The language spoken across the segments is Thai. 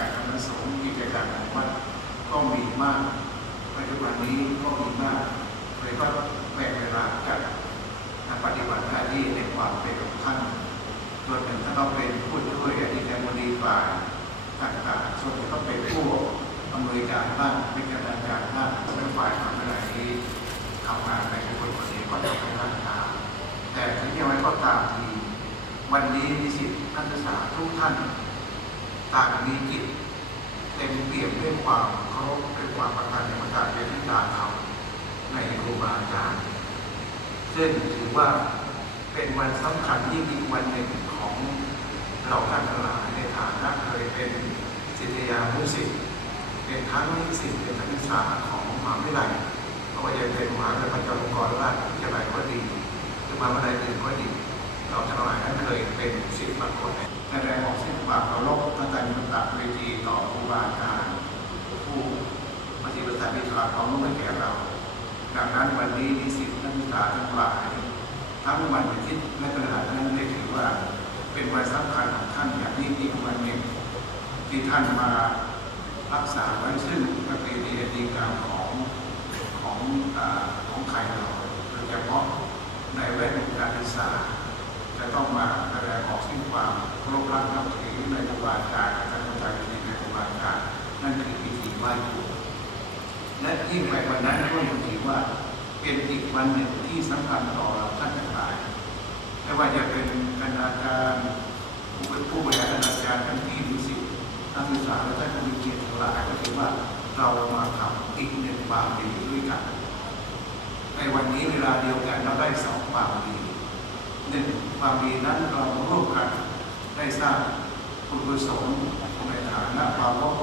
การคณะสงฆ์กิจการของวัดก็มีมากปัจจุบันนี้ก็มีมากเลยก็แบ่งเวลากันปฏิบัติหน้าที่ในความเป็นของท่านส่วนหนึ่งท่านก็เป็นผู้ช่วยอธิการบดีฝ่ายต่างๆส่วนหนึ่งก็เป็นผู้อำนวยการบ้างเป็นกรรมการบ้างและฝ่ายมหาวิทยาลัยที่ทำงานในกระบวนการนี้ก็จะไม่ล่าช้าแต่ถึงอย่างไรก็ตามทีวันนี้นิสิตนักศึกษาทุกท่าน ต่างมีจิตเต็มเปี่ยมด้วยความเคารพด้วยความประทานในประการเป็นที่การทำในครูบาอาจารย์ซึ่งถือว่าเป็นวันสำคัญยิ่งอีกวันหนึ่งของเราท่านทั้งหลายในฐานะเคยเป็นศิษยานุศิษย์เป็นทั้งนิสิตเป็นทั้งนักศึกษาของมหาวิทยาลัยไม่ว่าจะเป็นมหาวิทยาลัยประจำองค์กรราชวิทยาลัยก็ดีหรือมหาวิทยาลัยอื่นก็ดีเราทั้งหลายนั้นเคยเป็นศิษย์มาก่อนแสดงออกซึ่งความเคารพตั้งแต่มีตักเวทีต่อครู บาอาจารย์ผู้ปฏิบัติธรรมวิชาความรู้ให้แก่เรา ดังนั้นวันนี้นิสิตนักศึกษาทั้งหลายทั้งวันอาทิตย์และขณะนั้นได้ถือว่า เป็นวันสำคัญของท่านอย่างยิ่งอีกวันหนึ่งที่ท่านมารักษาไว้ซึ่งประเพณีอันดีงามของของอของไทยเราโดยเฉพาะในแวดวงการศึกษาจะต้องมาแสดงออกซึ่งความเคารพรักนับถือใน พิธีไหว้ครูและยิ่งไปวันนั้นก็ยังถือว่าเป็นอีกวันหนึ่งที่สำคัญต่อเราท่านทั้งหลายไม่ว่าจะเป็นคณาจารย์ผู้เป็นผู้บริหารคณาจารย์ทั้งที่มีสิทธินักศึกษาและท่านผู้มีเกียรติทั้งหลายก็ถือว่าเรามาทำอีกหนึ่งความดีด้วยกัน ในวันนี้เวลาเดียวกันเราได้สองความดีหนึ่งความดีนั้นเราร่วมกันได้สร้าง คุณกุศลในฐานะความรบ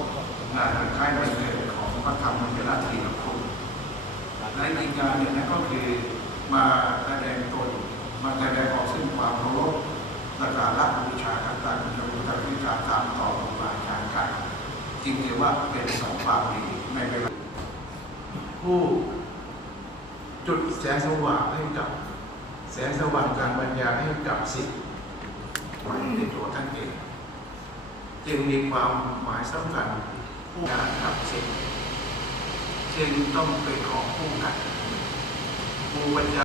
งานคล้ายวันเกิดของพระธรรมมัญญราตรีคุณและอีกอย่างหนึ่งนั่นก็คือมาแสดงตนมาแสดงออกซึ่งความเคารพสักการะบูชาต่างๆจะบูชาวิชาตามต่อครูบาอาจารย์กันจึงถือว่าเป็นสองความดีในเวลาผู้จุดแสงสว่างให้กับแสงสว่างการบรรยายให้กับสิทธิ์ในตัวท่านเอง จึงมีความหมายสำคัญผู้งานกับสิทธิ์จึงต้องเป็นของคู่กันครูบรรยา